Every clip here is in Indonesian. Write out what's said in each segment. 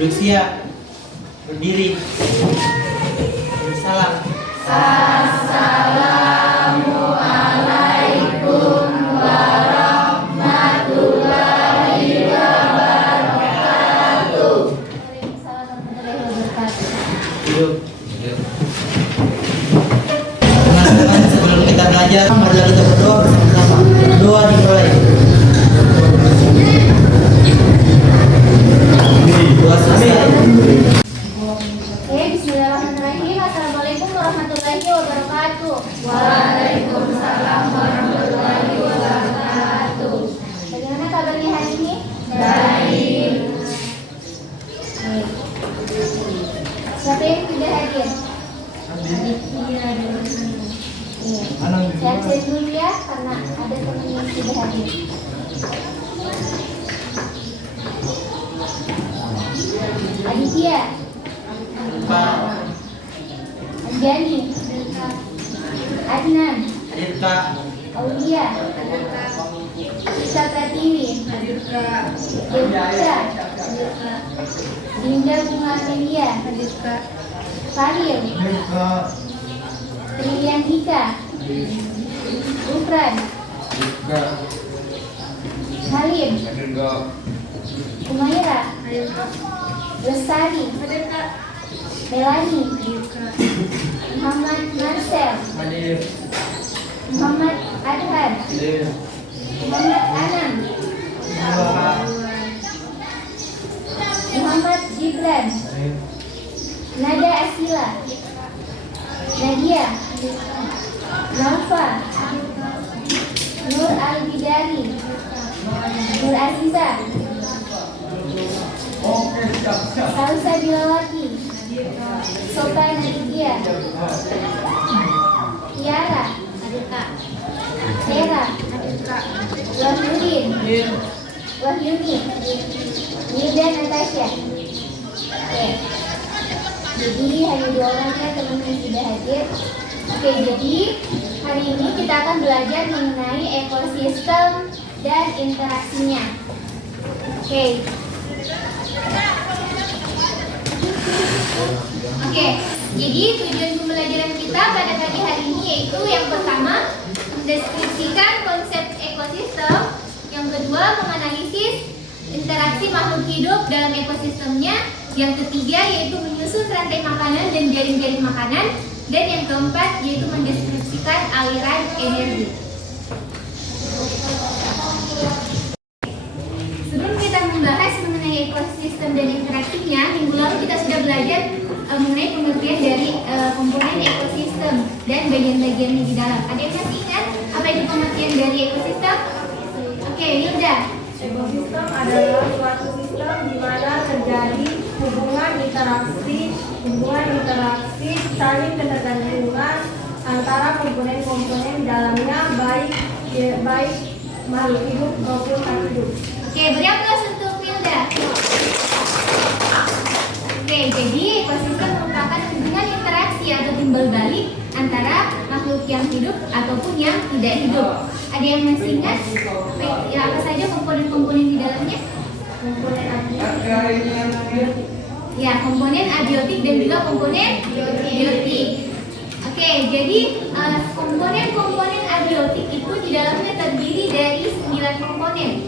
Duduk siap. Berdiri. Salam. Assalamualaikum warahmatullahi wabarakatuh. Waalaikumsalam warahmatullahi wabarakatuh. Duduk. Teman-teman, sebelum kita belajar, marilah kita berdoa bersama-sama. Doa dimulai. Doa selesai. Oke, bismillahirrahmanirrahim. Assalamualaikum warahmatullahi wabarakatuh. Waalaikumsalam warahmatullahi wabarakatuh. Bagaimana kabarnya hari ini? Baik. Siapa yang tidak hadir? Saya dulu ya, karena ada teman yang tidak hadir. Aditya, Pak. Anjani, Adnan, Hadir Kak. Aulia, Sisa Pratiwi, Devika, Dinda Bunga Amelia, Khalil, Trilian Hika, Ufran, Halim, Umaira, Lestari, Melani, Muhammad Marcel, Muhammad Adhan, Muhammad Anam, Muhammad Gibran, Nada Asila, Nadia, Nafa, Nur Al-Bidari, Nur Aziza, Salsa Bilawati, Sopa Nadia, Tiara, Hera, Wahyudin, Wahyuni, Nida Natasha. Oke. Jadi hanya 2 orang ya teman yang tidak hadir. Oke, jadi hari ini kita akan belajar mengenai ekosistem dan interaksinya. Oke. Oke, jadi tujuan pembelajaran kita pada pagi hari ini yaitu yang pertama mendeskripsikan konsep ekosistem, yang kedua menganalisis interaksi makhluk hidup dalam ekosistemnya, yang ketiga yaitu menyusun rantai makanan dan jaring-jaring makanan, dan yang keempat yaitu mendeskripsikan aliran energi. Sebelum kita membahas mengenai ekosistem dan interaksinya, minggu lalu kita sudah belajar mengenai pengertian dari komponen ekosistem dan bagian-bagiannya di dalam. Ada yang masih ingat apa itu pengertian dari ekosistem? Oke, Yilda. Ekosistem adalah suatu sistem di mana terjadi hubungan interaksi saling ketergantungan antara komponen-komponen di dalamnya, baik makhluk hidup maupun tak hidup. Oke, beri aplaus untuk Yilda. Oke, jadi ekosistem merupakan hubungan interaksi atau timbal balik antara makhluk yang hidup ataupun yang tidak hidup. Ada yang masih ingat apa saja komponen-komponen di dalamnya? Komponen abiotik. Ya, komponen abiotik dan juga komponen biotik. Oke, jadi komponen-komponen abiotik itu di dalamnya terdiri dari 9 komponen.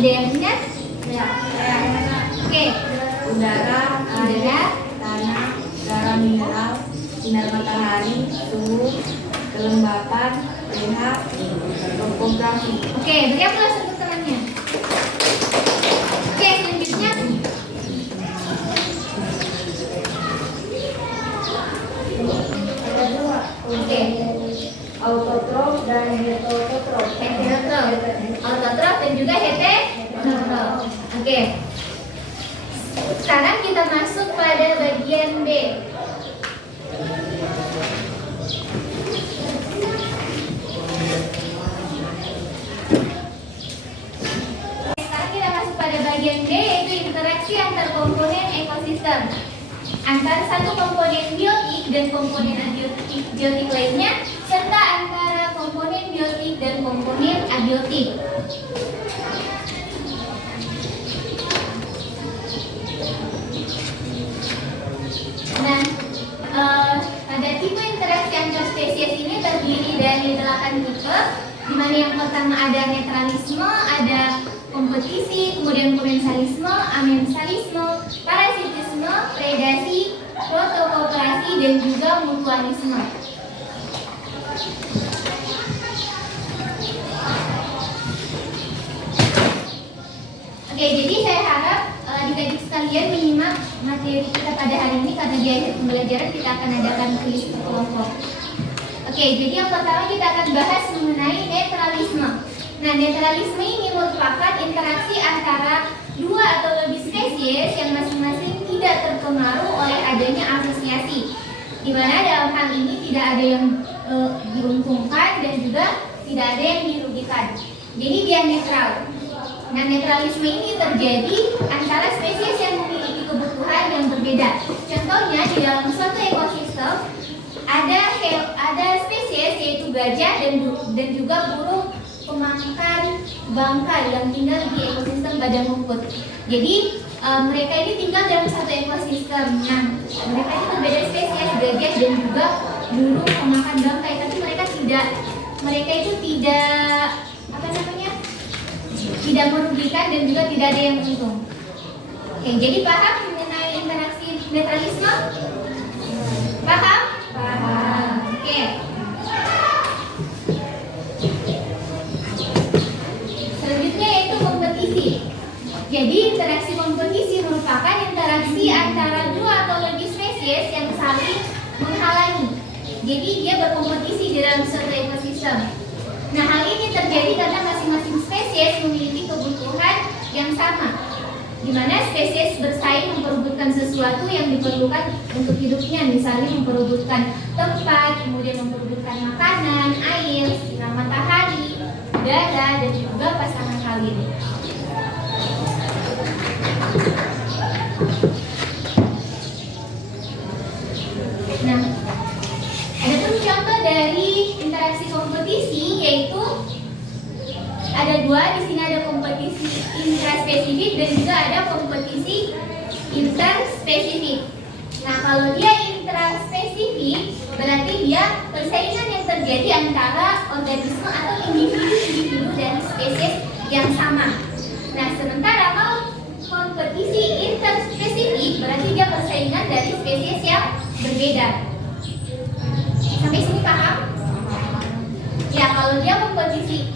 Ada yang ingat? Ya. Oke, Udara, udara, tanah, garam mineral, sinar matahari, suhu, kelembapan, pH, topografi. Oke, beri aplaus untuk temannya. Oke, selanjutnya Ada 2. oke, Autotrof dan heterotrof. heterotrof, autotrof dan juga heterotrof. Oke. Sekarang kita masuk pada bagian B. Sekarang kita masuk pada bagian B, yaitu interaksi antar komponen ekosistem antara satu komponen biotik dan komponen abiotik lainnya, serta antara komponen biotik dan komponen abiotik. 8 tipe, di mana yang pertama ada netralisme, ada kompetisi, kemudian komensalisme, amensalisme, parasitisme, predasi, protokooperasi, dan juga mutualisme. Oke, jadi saya harap adik-adik sekalian menyimak materi kita pada hari ini, karena di akhir pembelajaran kita akan adakan kuis berkelompok. Oke, jadi yang pertama kita akan bahas mengenai netralisme. Nah, netralisme ini merupakan interaksi antara dua atau lebih spesies yang masing-masing tidak terpengaruh oleh adanya asosiasi, di mana dalam hal ini tidak ada yang diuntungkan dan juga tidak ada yang dirugikan. Jadi dia netral. Nah, netralisme ini terjadi antara spesies yang memiliki kebutuhan yang berbeda. Contohnya di dalam suatu ekosistem ada spesies yaitu gajah dan juga burung pemakan bangkai yang tinggal di ekosistem padang rumput. Jadi mereka ini tinggal dalam satu ekosistem. Nah, mereka itu berbeda spesies, gajah dan juga burung pemakan bangkai, tapi mereka itu tidak merugikan dan juga tidak ada yang untung. Oke, jadi paham mengenai interaksi netralisme? Paham? Paham. Oke. Selanjutnya yaitu kompetisi. Jadi interaksi kompetisi merupakan interaksi antara dua atau lebih spesies yang saling menghalangi. Jadi dia berkompetisi di dalam suatu ekosistem. Nah, hal ini terjadi karena masing-masing spesies memiliki kebutuhan yang sama, di mana spesies bersaing memperebutkan sesuatu yang diperlukan untuk hidupnya, misalnya memperebutkan tempat, kemudian memperebutkan makanan, air, sinar matahari, udara, dan juga pasangan kawin. Nah, ada pun contoh dari interaksi kompetisi, yaitu ada dua. Di sini ada kompetisi intraspesifik dan juga ada kompetisi interspesifik. Nah, kalau dia intraspesifik berarti dia persaingan yang terjadi antara organisme atau individu-individu dari spesies yang sama. Nah, sementara kalau kompetisi interspesifik berarti dia persaingan dari spesies yang berbeda. Sampai sini paham? Ya, kalau dia kompetisi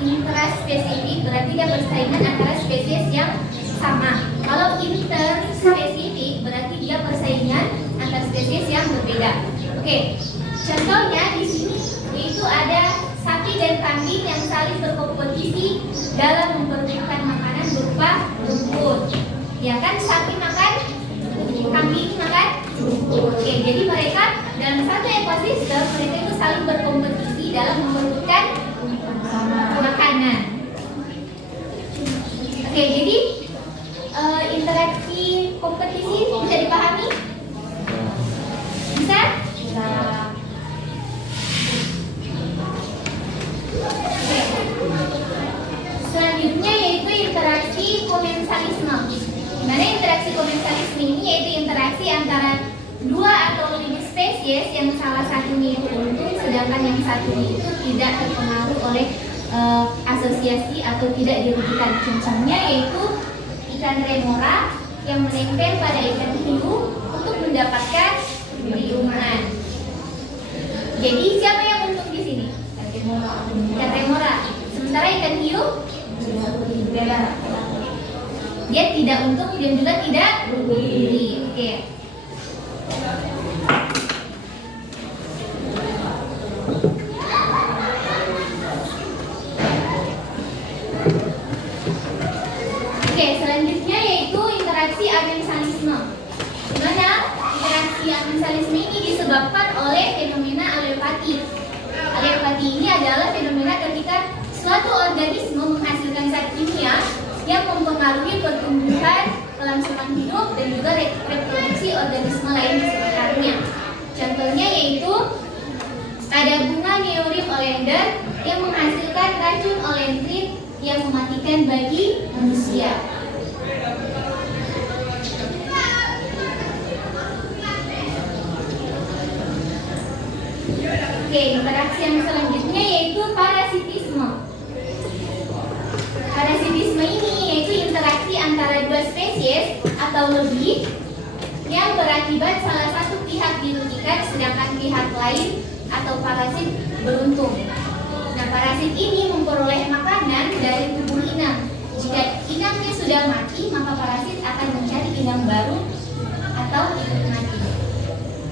intraspesifik berarti dia persaingan antara spesies yang sama. Kalau interspesifik berarti dia persaingan antar spesies yang berbeda. Oke, contohnya di sini yaitu ada sapi dan kambing yang saling berkompetisi dalam memperebutkan makanan berupa rumput. Ya kan, sapi makan, kambing makan rumput. Oke, jadi mereka dalam satu ekosistem mereka itu saling berkompetisi dalam memperebutkan makanan. Oke, jadi interaksi kompetisi bisa dipahami? Bisa? Bisa. Oke. Selanjutnya yaitu interaksi komensalisme. Dimana interaksi komensalisme ini yaitu interaksi antara dua atau lebih spesies yang salah satunya itu untung sedangkan yang satunya itu tidak terpengaruh oleh asosiasi atau tidak dirugikan. Contohnya yaitu ikan remora yang menempel pada ikan hiu untuk mendapatkan piungan. Jadi siapa yang untung di sini? Ikan remora. Sementara ikan hiu dia tidak untung dan juga tidak rugi. Oke. Selanjutnya yaitu interaksi amensalisme. Di mana interaksi amensalisme ini disebabkan oleh fenomena alveopati. Alveopati ini adalah fenomena ketika suatu organisme menghasilkan zat kimia yang mempengaruhi pertumbuhan, kelangsungan hidup dan juga reproduksi organisme lain di sekitarnya. Contohnya yaitu ada bunga Neorim oleander yang menghasilkan racun olendrin yang mematikan bagi manusia. Oke, interaksi yang selanjutnya spesies atau lebih yang berakibat salah satu pihak dirugikan sedangkan pihak lain atau parasit beruntung. Nah, parasit ini memperoleh makanan dari tubuh inang. Jika inangnya sudah mati, maka parasit akan mencari inang baru atau ikut mati.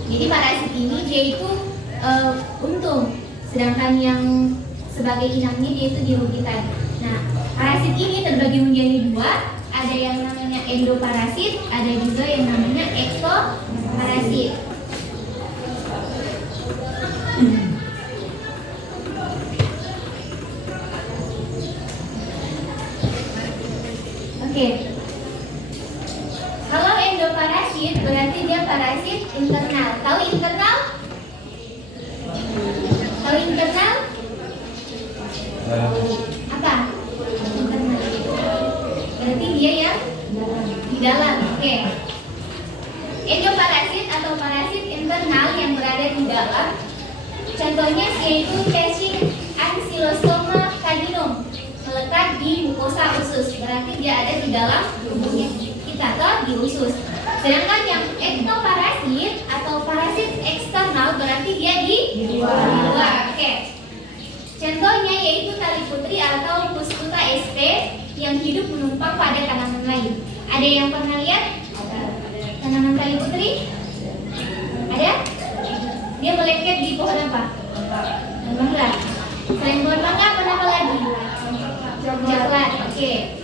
Jadi parasit ini dia itu untung, sedangkan yang sebagai inangnya dia itu dirugikan. Nah, parasit ini terbagi menjadi dua. Ada yang namanya endoparasit, ada juga yang namanya ektoparasit. Oke. Kalau endoparasit berarti dia parasit internal. Tahu internal? Tahu internal? Apa? Internal. Berarti dia yang di dalam. Oke. Endoparasit atau parasit internal yang berada di dalam. Contohnya yaitu Caching ancylostoma caninum, melekat di mukosa usus. Berarti dia ada di dalam tubuhnya kita atau di usus. Sedangkan yang ektoparasit atau parasit eksternal berarti dia di luar. Oke. Contohnya yaitu tali putri atau Pusputa sp yang hidup menumpang pada tanaman lain. Ada yang pernah lihat tanaman tali putri? Ada? Dia melengket di pohon apa? Mangga. Selain pohon mangga, apa lagi? Coklat. Oke.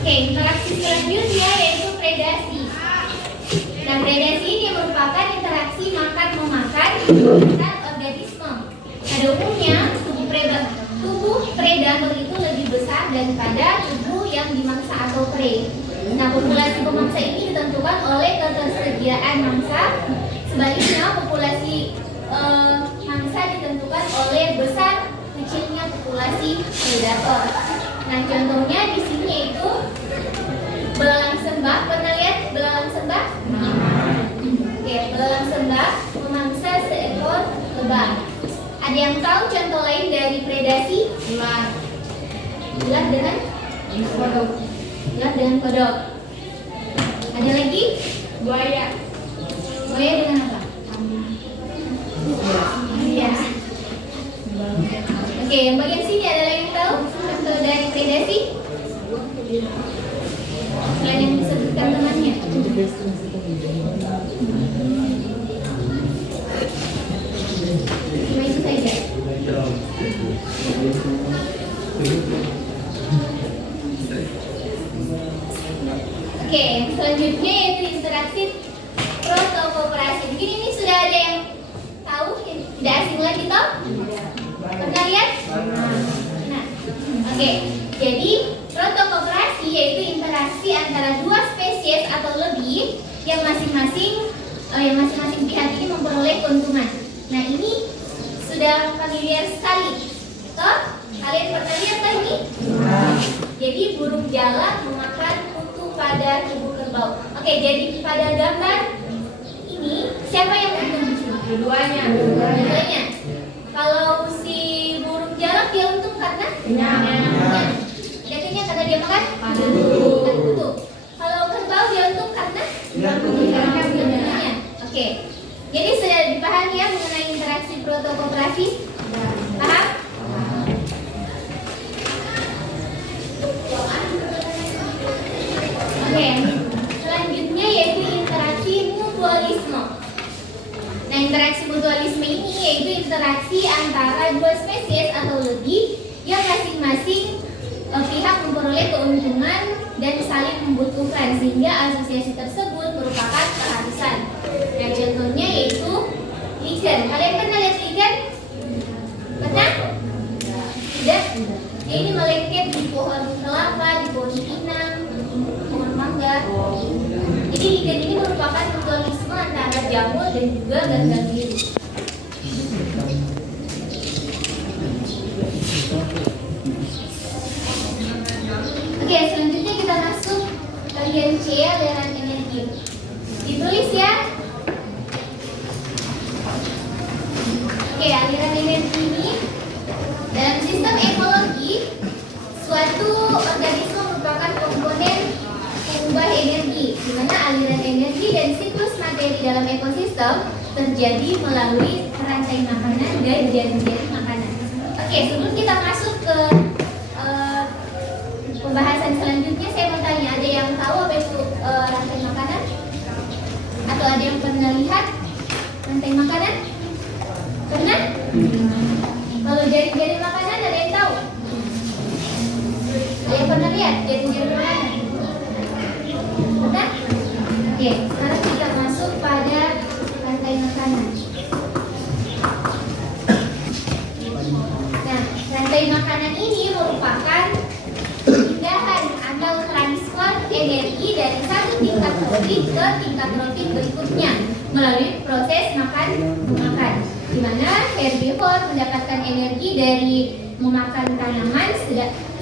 Oke, interaksi selanjutnya yaitu predasi. Nah, predasi ini merupakan interaksi makan-memakan antar organisme. Pada umumnya, tubuh predator itu lebih besar daripada tubuh yang dimangsa atau prey. Nah, populasi pemangsa ini ditentukan oleh ketersediaan mangsa. Sebaliknya, populasi mangsa ditentukan oleh besar kecilnya populasi predator. Nah, contohnya di sini yaitu belalang sembah. Pernah lihat belalang sembah? Oke, belalang sembah memangsa seekor lebah. Ada yang tahu contoh lain dari predasi? Ular dengan kodok. Ular dengan kodok. Ada lagi? Buaya. Buaya dengan apa? Iya. Oke, yang bagian sini ada lagi yang tahu contoh dari predasi? Selain yang disebutkan temannya. Cuma itu saja. Oke, yang selanjutnya yaitu interaksi protokooperasi. Mungkin ini sudah ada yang tahu, tidak asing lagi toh? Pernah lihat? Nah, oke. Jadi protokooperasi yaitu interaksi antara dua spesies atau lebih yang masing-masing pihak ini memperoleh keuntungan. Nah, ini sudah familiar sekali. Toh? Kalian pernah lihat kan ini? Jadi burung jalak memakan kutu pada tubuh kerbau. Oke, jadi pada gambar ini siapa yang untung? Dua-duanya. Kalau si burung jalak dia untung karena jadinya karena dia makan kutu. Kalau kerbau dia untung karena kutunya. Oke. Jadi sudah dipahami ya mengenai interaksi protokooperasi? Paham? Oke, selanjutnya yaitu interaksi mutualisme. Nah, interaksi mutualisme ini yaitu interaksi antara dua spesies atau lebih yang masing-masing pihak memperoleh keuntungan dan saling membutuhkan sehingga asosiasi tersebut merupakan keharusan. Nah, contohnya yaitu ligan. Kalian pernah lihat ligan? Pernah? Tidak? Ini melengket di pohon kelapa, di pohon pinang, pohon mangga. Jadi ligan ini merupakan mutualisme antara jamur dan juga ganggang biru. Oke, selanjutnya kita masuk bagian C, aliran energi. Ditulis ya. Oke, Oke, aliran energi ini dalam sistem ekologi, suatu organisme merupakan komponen pengubah energi, di mana aliran energi dan siklus materi dalam ekosistem terjadi melalui rantai makanan dan jaring-jaring makanan. Oke, sebelum kita masuk ke pembahasan selanjutnya, saya mau tanya, ada yang tahu apa itu rantai makanan? Atau ada yang pernah lihat rantai makanan? Pernah? Kalau jaring-jaring makanan ada yang tahu? Ada yang pernah lihat jaring-jaring makanan? Pernah? Oke, sekarang kita masuk pada rantai makanan. Nah, rantai makanan ini merupakan pindahan atau transfer energi dari satu tingkat trofik ke tingkat trofik berikutnya melalui proses makan memakan, di mana herbivore mendapatkan energi dari memakan tanaman,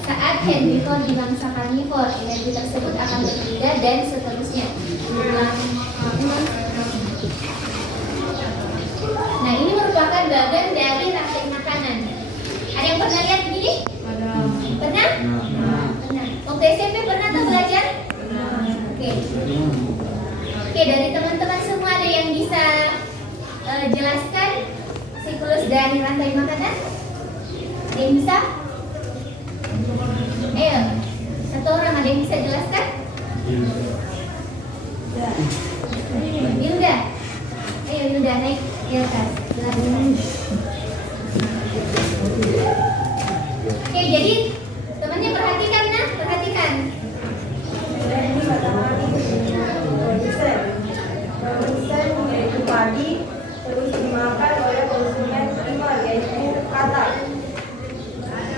saat herbivore di bangsa karnivor energi tersebut akan berpindah dan seterusnya. Nah, ini merupakan bagian dari rantai makanan. Ada yang pernah lihat begini? Pernah? Pernah. Waktu SMP pernah tuh belajar? Oke. Oke, dari teman-teman semua ada yang bisa jelaskan siklus dari rantai makanan? Ada yang bisa? Ayo, satu orang ada yang bisa jelaskan? Yunda. Ayo Yunda, naik di atas. Oke, jadi temannya perhatikan, nah, perhatikan. Ini pertama produsen yaitu padi, terus dimakan oleh konsumen primer yaitu katak.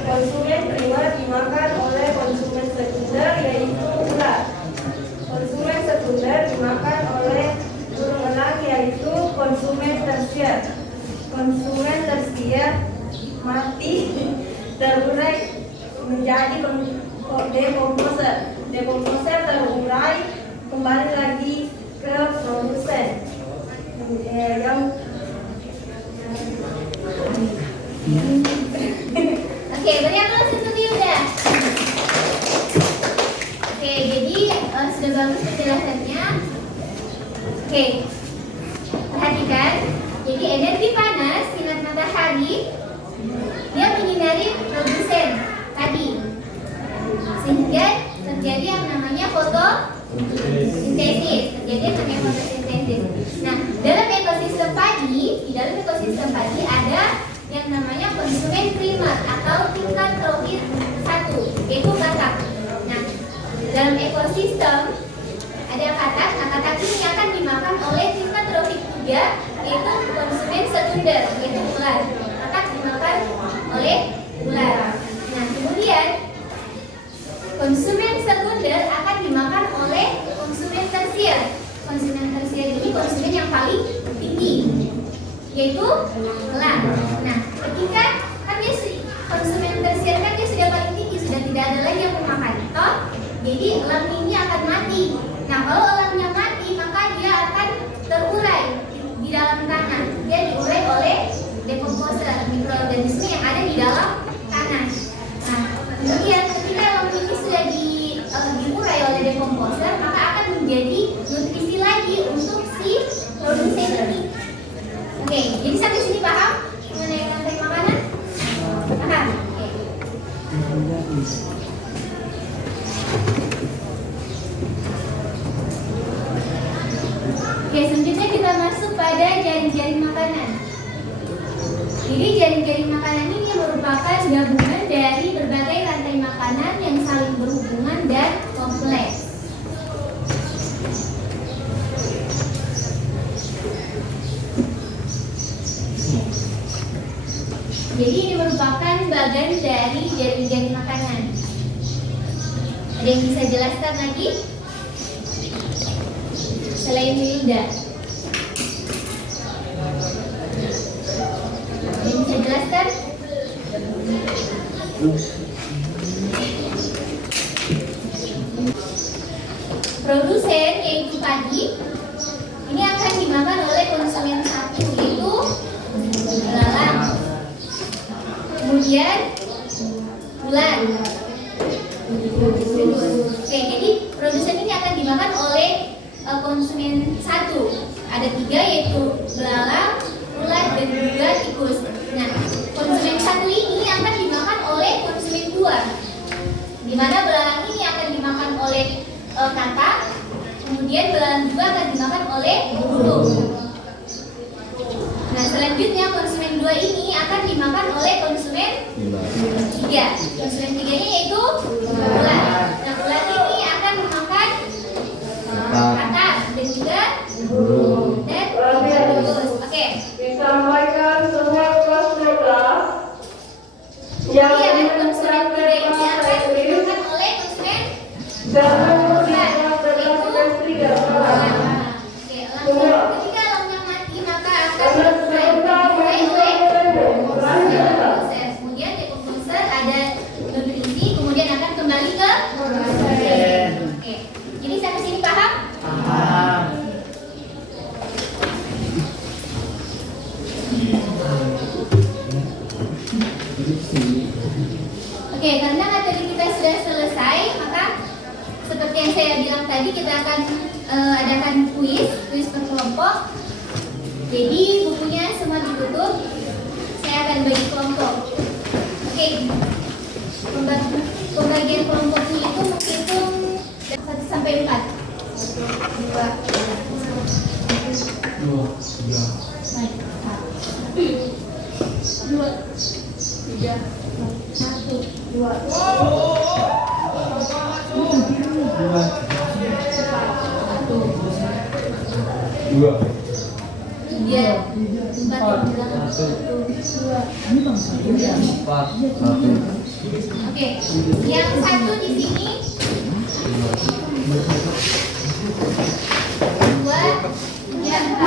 Konsumen primer dimakan oleh konsumen sekunder yaitu ular. Konsumen sekunder dimakan oleh burung elang yaitu konsumen tersier. Konsumen tersier mati terurai menjadi dekomposer. Dekomposer terurai kembali lagi ke produsen. Oke, beri aplaus untuk Yunda. Oke, jadi sudah bagus penjelasannya. Oke, perhatikan. Jadi energi panas sinar matahari dia menyinari produsen tadi, sehingga terjadi yang namanya fotosintesis. Nah, dalam ekosistem padi, di dalam ekosistem padi ada yang namanya konsumen primer atau tingkat trofik 1, yaitu katak. Nah, dalam ekosistem ada katak. Nah, katak ini akan dimakan oleh tingkat trofik 3, yaitu konsumen sekunder, yaitu ular. Katak dimakan oleh ular. Nah, kemudian konsumen sekunder akan dimakan oleh konsumen tersier. Konsumen tersier ini konsumen yang paling tinggi, yaitu elang. Nah, ketika kan dia konsumen tersier kan dia sudah paling tinggi, sudah tidak ada lagi yang memakan, toh? Jadi elang ini akan mati. Nah, kalau elangnya mati, maka dia akan terurai di dalam tanah. Dia diurai oleh dekomposer, mikroorganisme yang ada di dalam tanah. Nah, kemudian ketika elang ini sudah diurai oleh dekomposer, maka akan menjadi nutrisi lagi untuk si produsen ini. Oke, jadi sampai sini paham mengenai rantai makanan? Paham? Oke, selanjutnya kita masuk pada jaring-jaring makanan. Jadi jaring-jaring makanan ini merupakan gabungan dari berbagai rantai makanan yang saling berhubungan dan kompleks. Jadi ini merupakan bagian dari jaring-jaring makanan. Ada yang bisa jelaskan lagi? Selain Wilda. Ada yang bisa jelaskan? Produsen yaitu padi ini akan dimakan oleh konsumen satu, yaitu belalang. kemudian bulan. Oke, jadi produsen ini akan dimakan oleh konsumen satu. Ada 3 yaitu belalang, ulat, dan juga tikus. Nah, konsumen satu ini akan dimakan oleh konsumen 2, di mana belalang ini akan dimakan oleh katak, kemudian belalang 2 akan dimakan oleh burung. Nah, selanjutnya konsumen 2 ini akan dimakan oleh konsumen 3. Konsumen 3-nya yaitu ulat. Nah, ulat ini akan memakan katak dan juga burung dan tikus. Oke. Disampaikan semua kelas 12 yang Kemudian konsumen 3 ini akan dimakan oleh konsumen jangan ulat, menggunakan yaitu Oke, ketika lamnya mati maka akan dimulai oleh proses. Kemudian dekomposer ada nutrisi, kemudian akan kembali ke proses. Oke, jadi sampai sini paham? Paham. Oke, karena materi kita sudah selesai, maka seperti yang saya bilang tadi, kita akan adakan kuis per kelompok. Jadi bukunya semua ditutup. Saya akan bagi kelompok. Oke, pembagian kelompoknya itu menghitung 1 sampai 4. 2, 3, 1, 2, 3, 4. Oke, yang satu di sini 2, 4.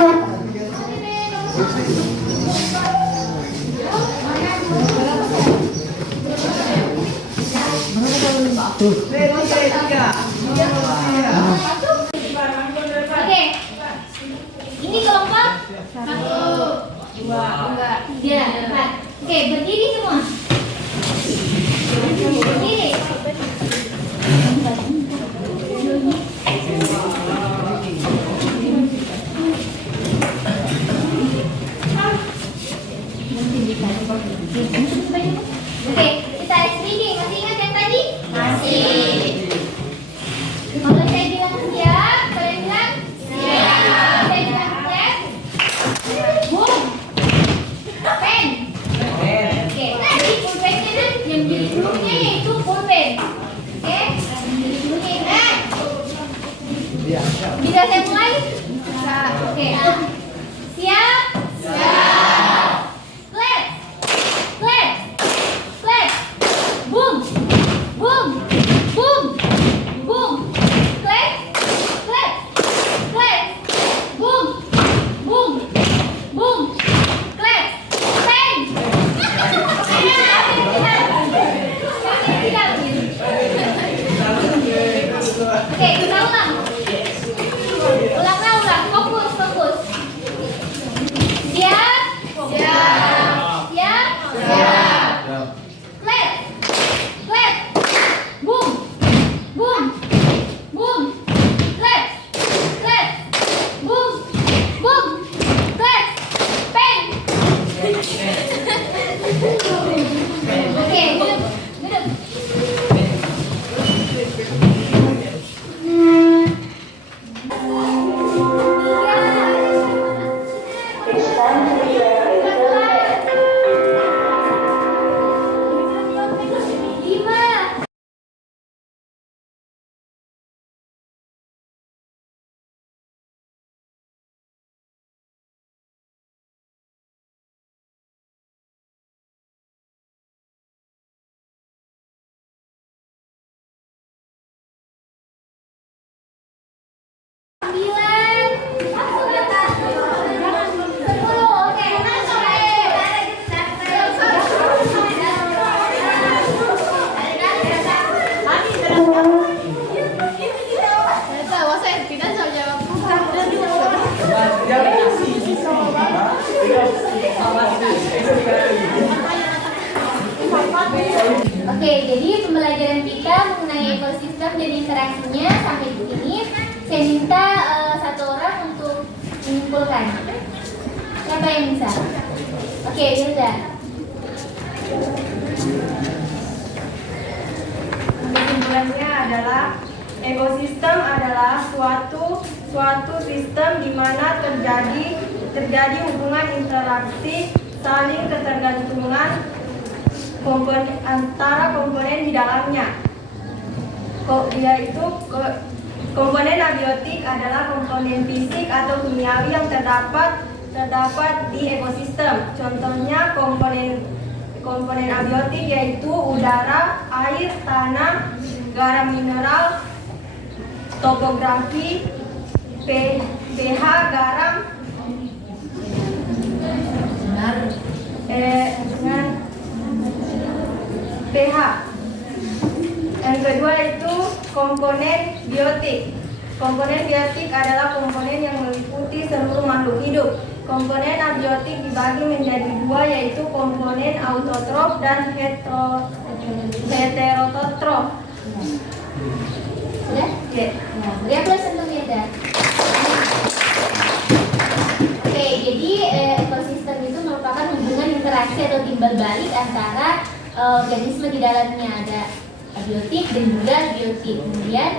Oke, ini kelompok 1, 2, 3, 4. Oke, berdiri semua. Berdiri. Oke, kita reading. Masih ingat yang tadi? Masih. Kalau saya bilang siap, kalian bilang siap. Saya bilang siap. Boom. Pen. Oke, jadi pulpennya kan yang jadi dulunya yaitu pulpen. Oke, jadi dulunya ini. Bisa saya mulai? Bisa. Oke. Siap. Siap. Clap. Clap. Clap. Boom. Boom. Boom. Boom. Clap. Clap. Clap. Boom. Boom. Boom. Clap. Bang. Oke, kita ulang. Ulang. Fokus, fokus. Oke, jadi pembelajaran kita mengenai ekosistem dan interaksinya sampai di sini. Saya minta satu orang untuk menyimpulkan. Siapa yang bisa? Oke, Hilda. Kesimpulannya adalah ekosistem adalah suatu sistem di mana terjadi hubungan interaksi saling ketergantungan antara komponen di dalamnya. Yaitu komponen abiotik adalah komponen fisik atau kimiawi yang terdapat di ekosistem. Contohnya komponen abiotik yaitu udara, air, tanah, garam mineral, topografi, pH garam, dengan pH. Yang kedua itu komponen biotik. Komponen biotik adalah komponen yang meliputi seluruh makhluk hidup. Komponen abiotik dibagi menjadi dua, yaitu komponen autotrof dan heterotrof. Sudah? Ya. Ya, plus untuk Hilda. Oke, jadi ekosistem itu merupakan hubungan interaksi atau timbal balik antara organisme di dalamnya. Ada abiotik dan juga biotik. Kemudian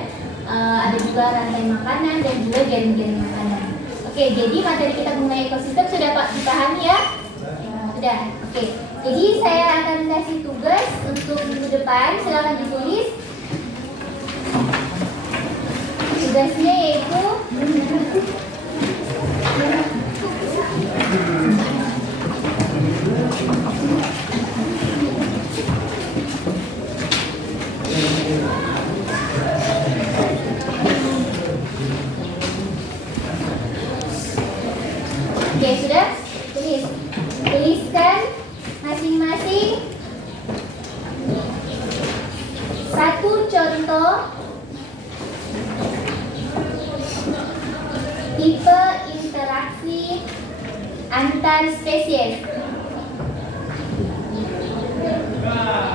ada juga rantai makanan dan juga jaring-jaring makanan. Oke, jadi materi kita mengenai ekosistem sudah dipahami ya? Sudah. Oke. Jadi saya akan kasih tugas untuk minggu depan. Silakan ditulis. Tugasnya yaitu oke, sudah? Tuliskan masing-masing satu contoh tipe interaksi antar spesies.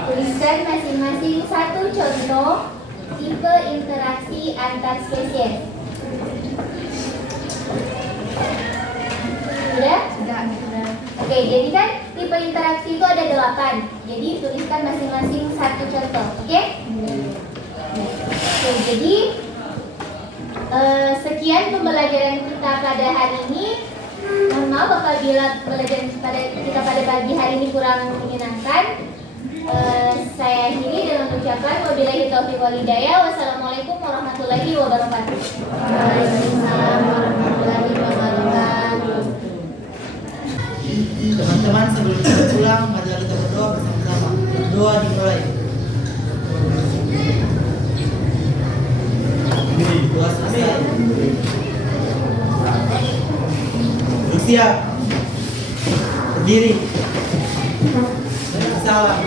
Tuliskan masing-masing satu contoh tipe interaksi antar spesies. Sudah? Sudah. Oke, jadi kan tipe interaksi itu ada 8. Jadi tuliskan masing-masing satu contoh. Oke? Oke, jadi sekian pembelajaran kita pada hari ini. Mohon maaf apabila pembelajaran kita pada pagi hari ini kurang menyenangkan. Saya akhiri dengan ucapan wabillahi taufiq wal hidayah. Wassalamualaikum warahmatullahi wabarakatuh. Waalaikumsalam warahmatullahi wabarakatuh. Teman-teman, sebelum kita pulang, marilah kita berdoa bersama-sama. Doa dimulai. Doa selesai. Duduk siap. Berdiri. Salam.